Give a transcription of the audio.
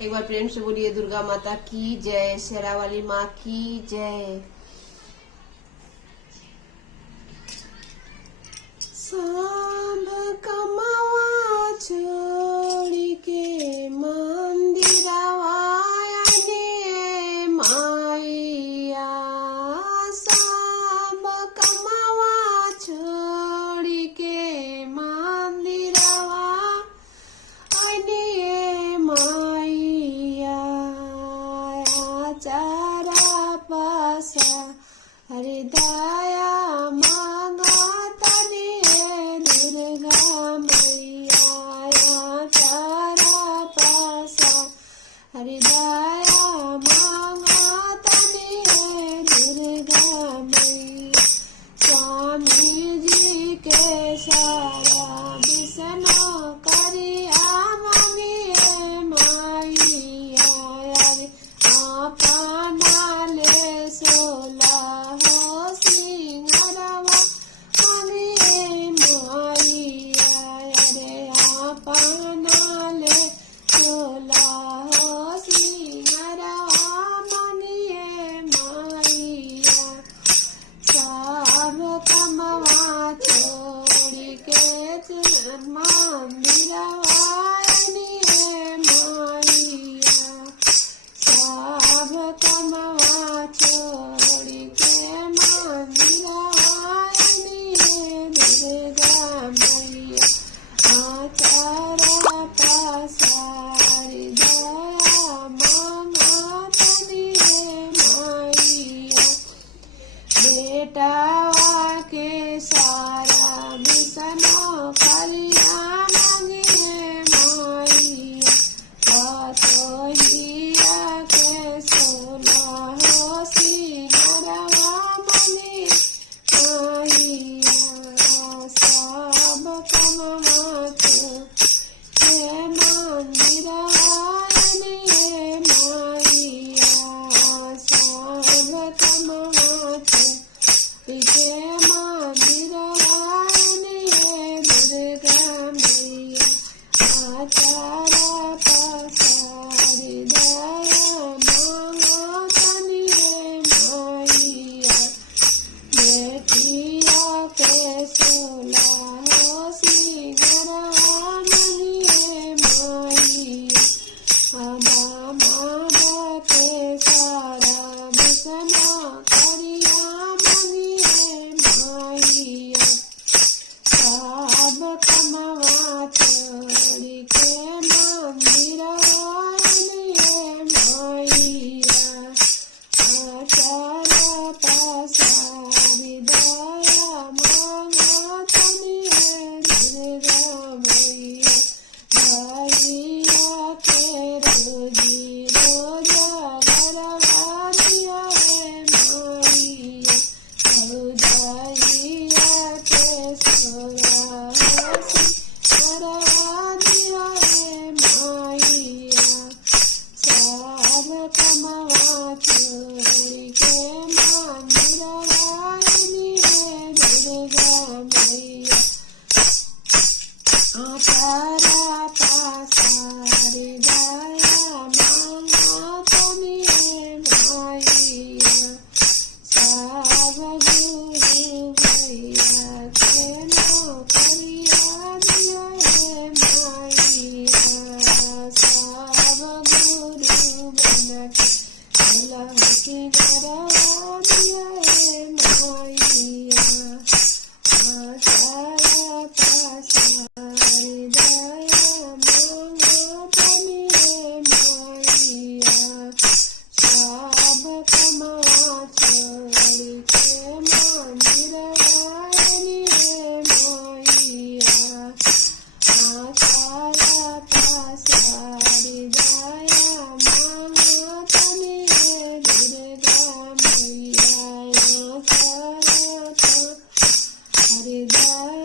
एक बार प्रेम से बोलिए दुर्गा माता की जय, शेरा वाली माँ की जय। सांभ कमावा छोड़ी के मंदिरवा ने माइया, सांभ कमावा छोड़ी के मंदिरवा ने माइया, चारा पासा हरे दया मांगा हरि दया मांगा तने दुर्गा मैया। स्वामी जी के सारा विष्णु करिया मनिए माइया, अरे अपना ले सोला हो सिंगरवा मनिए माइया, अरे अपना ले सोला कमवा छोड़ी के मंदिरवा ने माइया, सब कमवा छोड़ी के मंदिरवा ने दुर्गा मैया। आचारा पसारी दया मांगा तनिए माइया, बेटा के सारा विष्णु कलिया मांगे माइया, पतोहिया के सोला हो सिंगरवा मने माइया, सब कमवा के मंदिरवा ने माइया, सब कमवा के मंदिरवा ने दुर्गा मैया। आचारा पसारी दया मांगा तनिए माइया, बेटिया के सोला हो सिंगरवा मनिए माइया, बाबा के सारा विष्णु करिया मनिए माइया, सब कमवा छोड़ी के मंदिरवा ने माइया, आचारा पसारी दया मांगा तनिए दुर्गा मैया। भैया के रोजी रोजा घरवा दिया माइया, भौजाइया के सोरा घरवा दिया माइया, सब कमवा छोड़ी के मंदिरवा ने दुर्गा मैया। आचारा पसारी दया मांगा तनिए माइया, सब गुरु भैया के नौकरिया दिया माइया, सब गुरु बन के लड़की घरवा दिया माइया, आचारा पसारी दया मांगा तनिए माइया, सब कमवा छोड़ी के मंदिरवा ने माइया, आचारा पसारी दया मांगा तनिए दुर्गा मैया, आचारा हरि दया